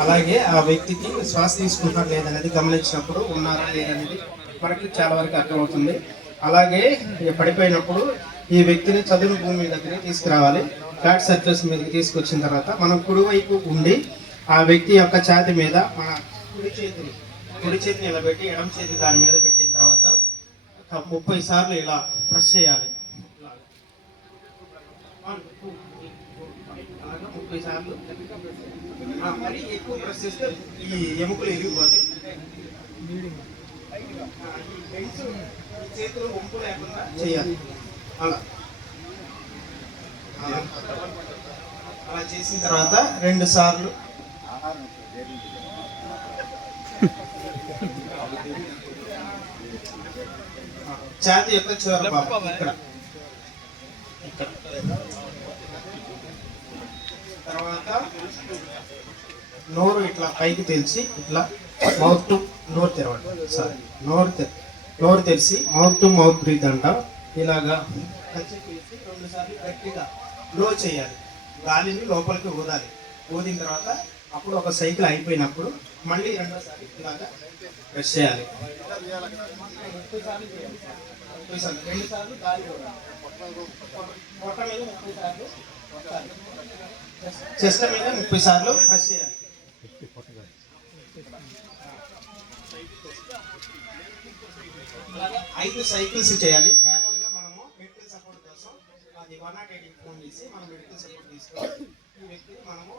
అలాగే ఆ వ్యక్తికి శ్వాస తీసుకుంటారా లేదనేది గమనించినప్పుడు ఉన్నారా లేదనేది మనకి చాలా వరకు అర్థమవుతుంది. అలాగే పడిపోయినప్పుడు ఈ వ్యక్తిని చదువు భూమి దగ్గర తీసుకురావాలి. ఫ్లాట్ సర్ఫేస్ మీదకి తీసుకొచ్చిన తర్వాత మనం కుడివైపు ఉండి ఆ వ్యక్తి యొక్క ఛాతి మీద మన కుడి చేతిని కుడి చేతిని నిలబెట్టి ఎడమ చేతి దాని మీద పెట్టిన తర్వాత ముప్పై సార్లు ఇలా ప్రెస్ చేయాలి. ముప్పై సార్లు. మరీ ఎక్కువ ప్రెస్ చేస్తే ఈ ఎముకలు ఎరిగిపోతాయి ఆ, చేతులు వంపు లేకుండా చేయాలి. అలా. అలా. చేసిన తర్వాత రెండు సార్లు. ఆ, యొక్క చివరి ఇక్కడ ఇక్కడ. తర్వాత నోరు ఇట్లా పైకి తెలిసి ఇట్లా మౌత్ టు నోరు తెరవండి సారీ నోరు తె నోరు తెరిచి మౌత్ టు మౌత్ బ్రీత్ అంట. ఇలాగా కచ్చి రెండుసార్లు గట్టిగా బ్లో చేయాలి. గాలిని లోపలికి ఊదాలి. ఊదిన తర్వాత అప్పుడు ఒక సైకిల్ అయిపోయినప్పుడు మళ్ళీ రెండోసారి ఇలాగా ప్రెస్ చేయాలి. ముప్పై రెండు సార్లు గాలి పొట్ట మీద ముప్పై సార్లు చెస్ట్ మీద ముప్పై సార్లు ప్రెస్ చేయాలి. ఐదు సైకిల్స్ చేయాలి. ప్యారల్గా మనము మెడికల్ సపోర్ట్ కోసం అది వన్ నాట్ ఎయిట్ ఫోన్ చేసి మనం మెడికల్ సపోర్ట్ తీసుకొని ఈ వ్యక్తిని మనము